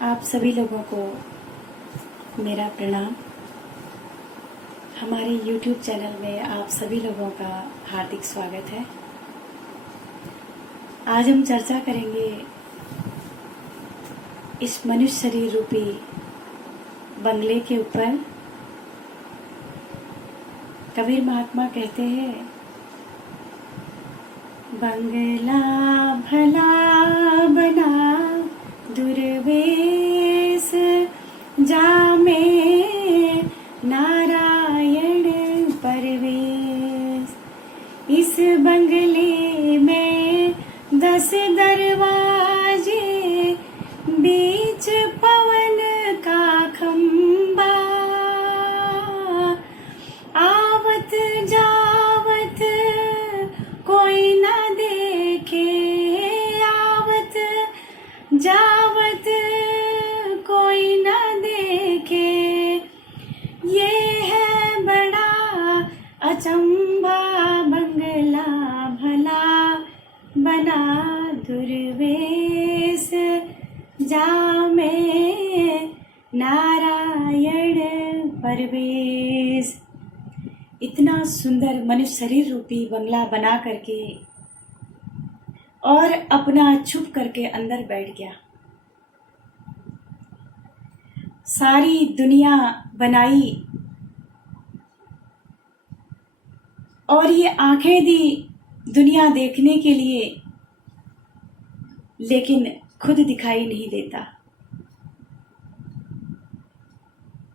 आप सभी लोगों को मेरा प्रणाम। हमारे YouTube चैनल में आप सभी लोगों का हार्दिक स्वागत है। आज हम चर्चा करेंगे इस मनुष्य शरीर रूपी बंगले के ऊपर। कबीर महात्मा कहते हैं, बंगला भला बना दुर्वेश जामे नारायण परवेश। इस बंगले में 10 दरवाजे, बीच पवन का खंबा, आवत जावत कोई न देखे, आवत जावत कोई न देखे। ये है बड़ा अचंभा बंगला भला बना दुर्वेश जामे नारायण परवेश। इतना सुंदर मनुष्य शरीर रूपी बंगला बना करके और अपना छुप करके अंदर बैठ गया। सारी दुनिया बनाई और ये आंखें दी दुनिया देखने के लिए, लेकिन खुद दिखाई नहीं देता,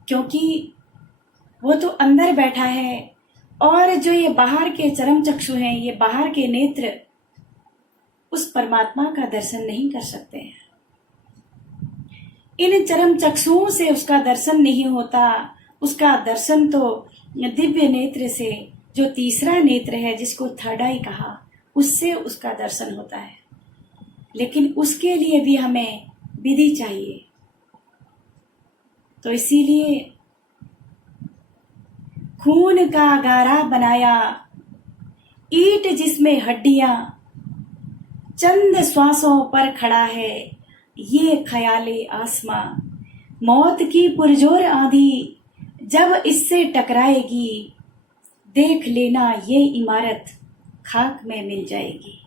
क्योंकि वो तो अंदर बैठा है। और जो ये बाहर के चरम चक्षु हैं, ये बाहर के नेत्र उस परमात्मा का दर्शन नहीं कर सकते हैं। इन चरम चक्षुओं से उसका दर्शन नहीं होता। उसका दर्शन तो दिव्य नेत्र से, जो तीसरा नेत्र है, जिसको थर्ड आई कहा, उससे उसका दर्शन होता है। लेकिन उसके लिए भी हमें विधि चाहिए। तो इसीलिए खून का गारा बनाया, ईंट जिसमें हड्डियां, चंद श्वासों पर खड़ा है ये ख्याले आसमां। मौत की पुरजोर आंधी जब इससे टकराएगी, देख लेना ये इमारत खाक में मिल जाएगी।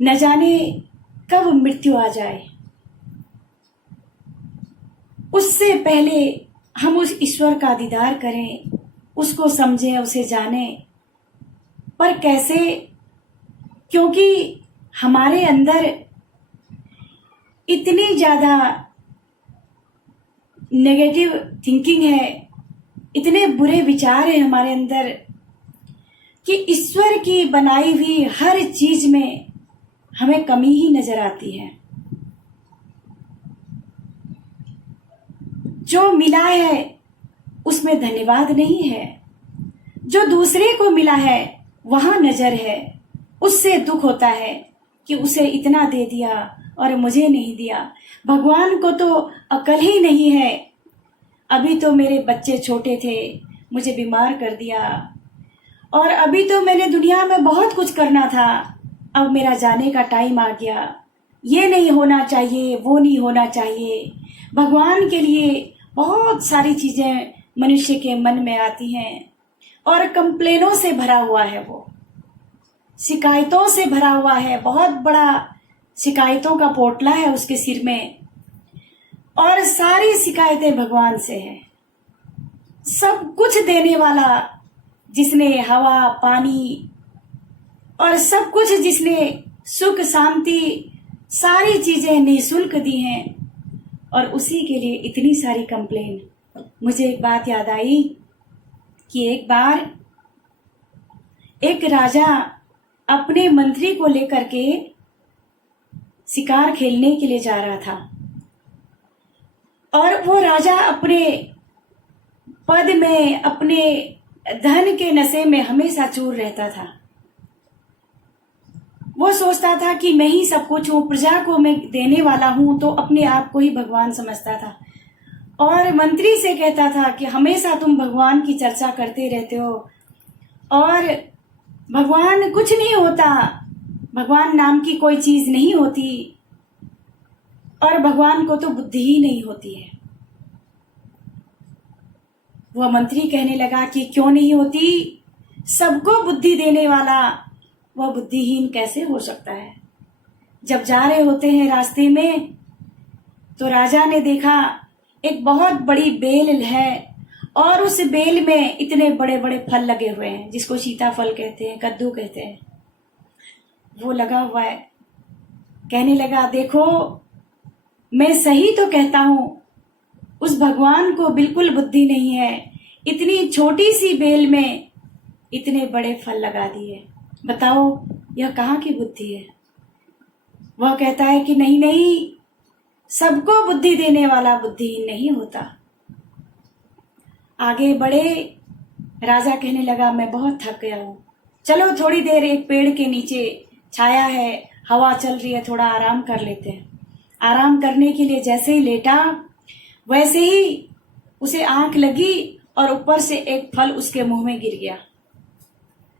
न जाने कब मृत्यु आ जाए, उससे पहले हम उस ईश्वर का दीदार करें, उसको समझें, उसे जानें। पर कैसे? क्योंकि हमारे अंदर इतनी ज्यादा नेगेटिव थिंकिंग है, इतने बुरे विचार हैं हमारे अंदर कि ईश्वर की बनाई हुई हर चीज में हमें कमी ही नजर आती है। जो मिला है उसमें धन्यवाद नहीं है, जो दूसरे को मिला है वहां नजर है। उससे दुख होता है कि उसे इतना दे दिया और मुझे नहीं दिया। भगवान को तो अकल ही नहीं है। अभी तो मेरे बच्चे छोटे थे, मुझे बीमार कर दिया, और अभी तो मैंने दुनिया में बहुत कुछ करना था, अब मेरा जाने का टाइम आ गया। ये नहीं होना चाहिए, वो नहीं होना चाहिए। भगवान के लिए बहुत सारी चीजें मनुष्य के मन में आती हैं, और कंप्लेनों से भरा हुआ है, वो शिकायतों से भरा हुआ है। बहुत बड़ा शिकायतों का पोटला है उसके सिर में, और सारी शिकायतें भगवान से हैं। सब कुछ देने वाला, जिसने हवा, पानी और सब कुछ, जिसने सुख, शांति, सारी चीजें निःशुल्क दी हैं, और उसी के लिए इतनी सारी कंप्लेन। मुझे एक बात याद आई कि एक बार एक राजा अपने मंत्री को लेकर के शिकार खेलने के लिए जा रहा था, और वो राजा अपने पद में, अपने धन के नशे में हमेशा चूर रहता था। वो सोचता था कि मैं ही सब कुछ हूँ, प्रजा को मैं देने वाला हूँ, तो अपने आप को ही भगवान समझता था। और मंत्री से कहता था कि हमेशा तुम भगवान की चर्चा करते रहते हो, और भगवान कुछ नहीं होता, भगवान नाम की कोई चीज नहीं होती। और भगवान को तो बुद्धि ही नहीं होती है। वह मंत्री कहने लगा कि क्यों नहीं होती, सबको बुद्धि देने वाला वह बुद्धिहीन कैसे हो सकता है। जब जा रहे होते हैं रास्ते में तो राजा ने देखा एक बहुत बड़ी बेल है और उस बेल में इतने बड़े बड़े फल लगे हुए हैं, जिसको सीताफल कहते हैं, कद्दू कहते हैं, वो लगा हुआ है। कहने लगा देखो मैं सही तो कहता हूं, उस भगवान को बिल्कुल बुद्धि नहीं है, इतनी छोटी सी बेल में इतने बड़े फल लगा दिए, बताओ यह कहाँ की बुद्धि है। वह कहता है कि नहीं नहीं, सबको बुद्धि देने वाला बुद्धिहीन नहीं होता। आगे बढ़े, राजा कहने लगा मैं बहुत थक गया हूं, चलो थोड़ी देर एक पेड़ के नीचे, छाया है, हवा चल रही है, थोड़ा आराम कर लेते हैं। आराम करने के लिए जैसे ही लेटा वैसे ही उसे आंख लगी और ऊपर से एक फल उसके मुंह में गिर गया।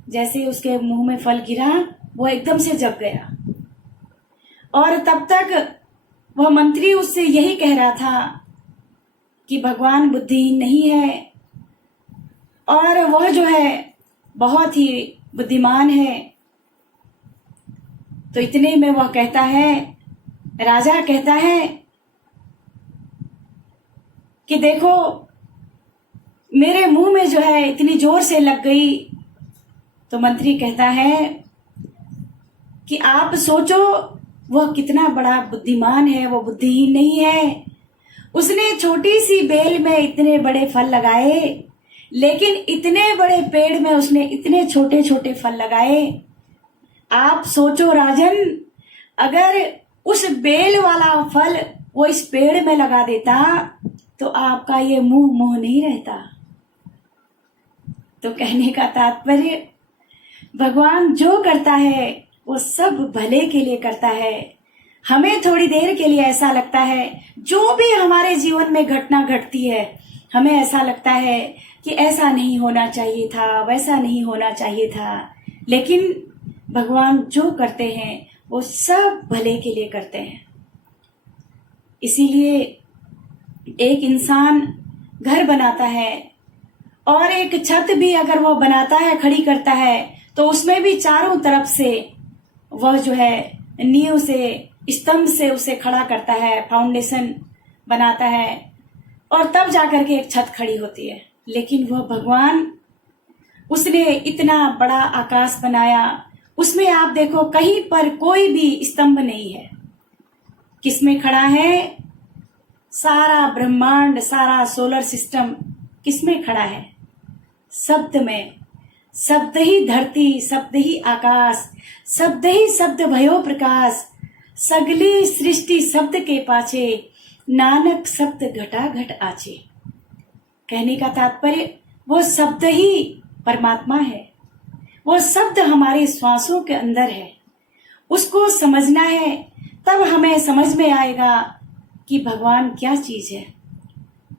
जैसे ही उसके मुंह में फल गिरा वो एकदम से जग गया। और तब तक वह मंत्री उससे यही कह रहा था कि भगवान बुद्धिहीन नहीं है और वह जो है बहुत ही बुद्धिमान है। तो इतने में वह कहता है, राजा कहता है कि देखो मेरे मुंह में जो है इतनी जोर से लग गई। तो मंत्री कहता है कि आप सोचो वह कितना बड़ा बुद्धिमान है, वो बुद्धिहीन नहीं है। उसने छोटी सी बेल में इतने बड़े फल लगाए, लेकिन इतने बड़े पेड़ में उसने इतने छोटे छोटे फल लगाए। आप सोचो राजन, अगर उस बेल वाला फल वो इस पेड़ में लगा देता तो आपका ये मुंह मोह नहीं रहता। तो कहने का तात्पर्य, भगवान जो करता है वो सब भले के लिए करता है। हमें थोड़ी देर के लिए ऐसा लगता है, जो भी हमारे जीवन में घटना घटती है, हमें ऐसा लगता है कि ऐसा नहीं होना चाहिए था, वैसा नहीं होना चाहिए था, लेकिन भगवान जो करते हैं वो सब भले के लिए करते हैं। इसीलिए एक इंसान घर बनाता है और एक छत भी अगर वो बनाता है, खड़ी करता है, तो उसमें भी चारों तरफ से वह जो है नींव से, स्तंभ से उसे खड़ा करता है, फाउंडेशन बनाता है और तब जाकर के एक छत खड़ी होती है। लेकिन वह भगवान, उसने इतना बड़ा आकाश बनाया, उसमें आप देखो कहीं पर कोई भी स्तंभ नहीं है। किसमें खड़ा है? सारा ब्रह्मांड, सारा सोलर सिस्टम किसमें खड़ा है? शब्द में। शब्द ही धरती, शब्द ही आकाश, शब्द ही शब्द भयो प्रकाश, सगली सृष्टि शब्द के पाछे, नानक शब्द घटा घट आचे। कहने का तात्पर्य, वो शब्द ही परमात्मा है, वो शब्द हमारे श्वासों के अंदर है। उसको समझना है, तब हमें समझ में आएगा कि भगवान क्या चीज है।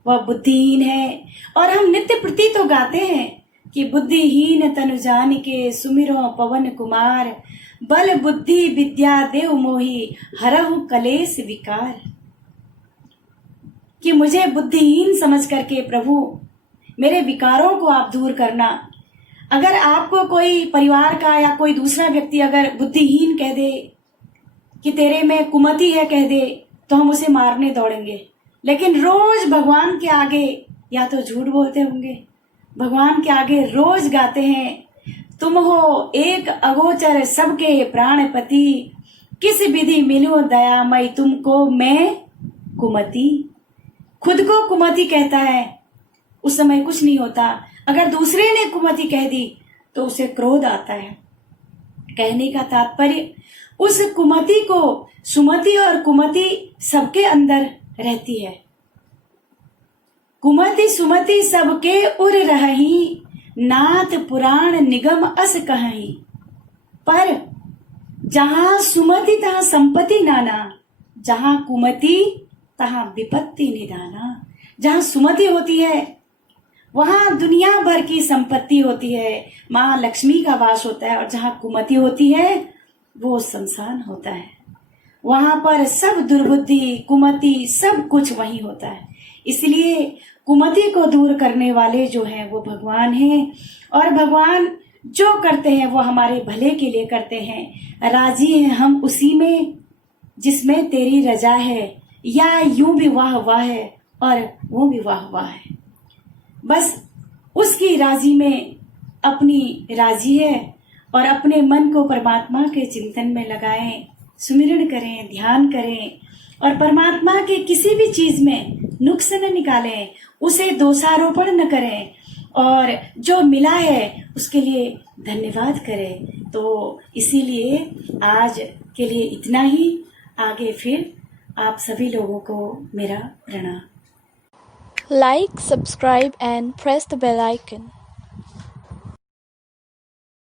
वह बुद्धिहीन है और हम नित्य प्रति तो गाते हैं कि बुद्धिहीन तनु जान के सुमिरो पवन कुमार, बल बुद्धि विद्या देव मोहि हरहु कलेश विकार। कि मुझे बुद्धिहीन समझ करके प्रभु मेरे विकारों को आप दूर करना। अगर आपको कोई परिवार का या कोई दूसरा व्यक्ति अगर बुद्धिहीन कह दे कि तेरे में कुमति है कह दे, तो हम उसे मारने दौड़ेंगे। लेकिन रोज भगवान के आगे या तो झूठ बोलते होंगे, भगवान के आगे रोज गाते हैं, तुम हो एक अगोचर सबके प्राणपति, किस विधि मिलो दयामय तुमको मैं कुमति। खुद को कुमति कहता है, उस समय कुछ नहीं होता। अगर दूसरे ने कुमति कह दी तो उसे क्रोध आता है। कहने का तात्पर्य, उस कुमति को, सुमति और कुमति सबके अंदर रहती है। कुमति सुमति सबके उर रहही, नाथ पुराण निगम अस कहही। पर जहां सुमति तहां संपत्ति नाना, जहां कुमति तहां विपत्ति निदाना। जहां सुमति होती है वहां दुनिया भर की संपत्ति होती है, मां लक्ष्मी का वास होता है, और जहां कुमति होती है वो शमशान होता है। वहां पर सब दुर्बुद्धि, कुमति सब कुछ वही होता है। इसलिए कुमति को दूर करने वाले जो हैं वो भगवान हैं, और भगवान जो करते हैं वो हमारे भले के लिए करते हैं। राजी हैं हम उसी में जिसमें तेरी रजा है, या यूं भी वाह वाह है और वो भी वाह वाह है। बस उसकी राजी में अपनी राजी है, और अपने मन को परमात्मा के चिंतन में लगाएं, सुमिरन करें, ध्यान करें, और परमात्मा के किसी भी चीज में नुक्स न निकालें, उसे दोषारोपण न करें, और जो मिला है उसके लिए धन्यवाद करें। तो इसीलिए आज के लिए इतना ही। आगे फिर आप सभी लोगों को मेरा प्रणाम। Like, subscribe and press the bell icon.